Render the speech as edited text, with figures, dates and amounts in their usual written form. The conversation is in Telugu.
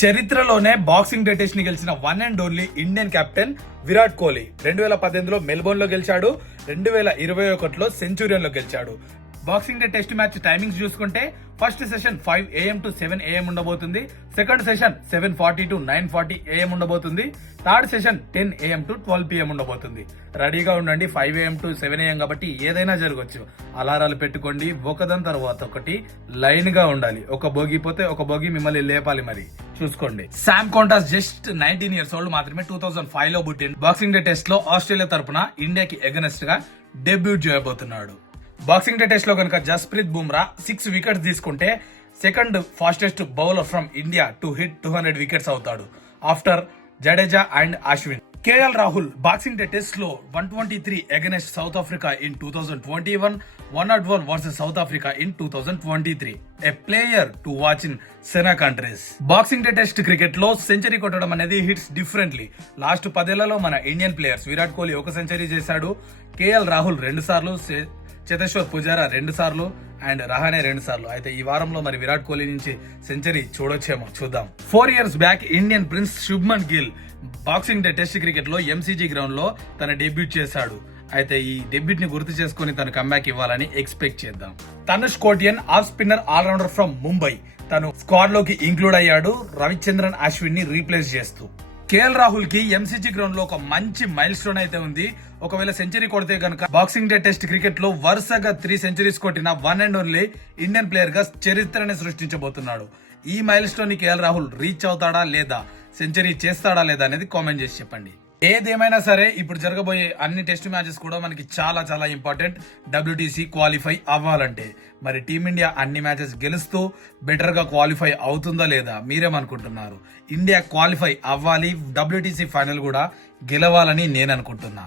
చరిత్రలోనే బాక్సింగ్ డే టెస్ట్ ని గెలిచిన one and only Indian captain Virat Kohli 2018లో మెల్బోర్న్ లో గెలిచాడు. 2021లో సెంచురియన్ లో గెలిచాడు. Boxing Day test match timings చూసుకుంటే first session 5 AM to 7 AM ఉండబోతుంది. సెకండ్ సెషన్ 7:40 to 9:40 AM ఉండబోతుంది. Third session 10 AM to 12 PM ఉండబోతుంది. రెడీగా ఉండండి. 5 AM to 7 AM కాబట్టి ఏదైనా జరగవచ్చు. అలారాలు పెట్టుకోండి. ఒకదాని తర్వాత ఒకటి లైన్ గా ఉండాలి. ఒక బోగి పోతే ఒక బోగి మిమ్మల్ని లేపాలి. మరి చూసుకోండి. Sam Qantas just 19 years old మాత్రమే. 2005 లో పుట్టిన బాక్సింగ్ డే టెస్ట్ లో ఆస్ట్రేలియా తరపున ఇండియాకి ఎగనెస్ట్ గా డెబ్యూట్ చేయబోతున్నాడు. బాక్సింగ్ డే టెస్ట్ లో కనుక జస్ప్రీత్ బుమ్రా 6 వికెట్స్ తీసుకుంటే second fastest bowler from India to hit 200 wickets అవుతాడు after Jadeja and Ashwin. KL Rahul Boxing Day test లో 123 against South Africa in 2021, 101 versus South Africa in 2023. A player to watch in SENA countries. Boxing Day test cricket లో సెంచరీ కొట్టడం అనేది హిట్స్ డిఫరెంట్లీ. లాస్ట్ 10 ఏళ్లలో మన Indian players Virat Kohli 1 century చేశాడు. కేఎల్ రాహుల్ 2 సార్లు, చేతేశ్వర్ పుజారా 2 సార్లు అండ్ రహానే 2 సార్లు. అయితే ఈ వారంలో మరి విరాట్ కోహ్లీ నుంచి సెంచరీ చూడొచ్చేమో, చూద్దాం. 4 years back Indian prince Shubman Gill boxing Day test cricket లో ఎంసీజీ గ్రౌండ్ లో తన డెబ్యూట్ చేశాడు. అయితే ఈ డెబ్యూట్ ని గుర్తు చేసుకుని తను కంబ్యాక్ ఇవ్వాలని ఎక్స్పెక్ట్ చేద్దాం. Tanush Kotian off spinner all rounder from Mumbai తను స్క్వాడ్ లోకి ఇంక్లూడ్ అయ్యాడు, రవిచంద్రన్ అశ్విన్ ని రీప్లేస్ చేస్తూ. కేఎల్ రాహుల్ కి ఎంసీజీ గ్రౌండ్ లో ఒక మంచి మైల్ స్టోన్ అయితే ఉంది. ఒకవేళ సెంచరీ కొడితే కనుక బాక్సింగ్ డే టెస్ట్ క్రికెట్ లో వరుసగా 3 సెంచరీస్ కొట్టిన one and only Indian player గా చరిత్రని సృష్టించబోతున్నాడు. ఈ మైల్ స్టోన్ ని కేఎల్ రాహుల్ రీచ్ అవుతాడా లేదా, సెంచరీ చేస్తాడా లేదా అనేది కామెంట్ చేసి చెప్పండి. ఏదేమైనా సరే ఇప్పుడు జరగబోయే అన్ని టెస్ట్ మ్యాచెస్ కూడా మనకి చాలా చాలా ఇంపార్టెంట్. WTC క్వాలిఫై అవ్వాలంటే మరి టీమిండియా అన్ని మ్యాచెస్ గెలుస్తూ బెటర్ గా క్వాలిఫై అవుతుందా లేదా మీరేమనుకుంటున్నారు? ఇండియా క్వాలిఫై అవ్వాలి, WTC ఫైనల్ కూడా గెలవాలని నేను అనుకుంటున్నా.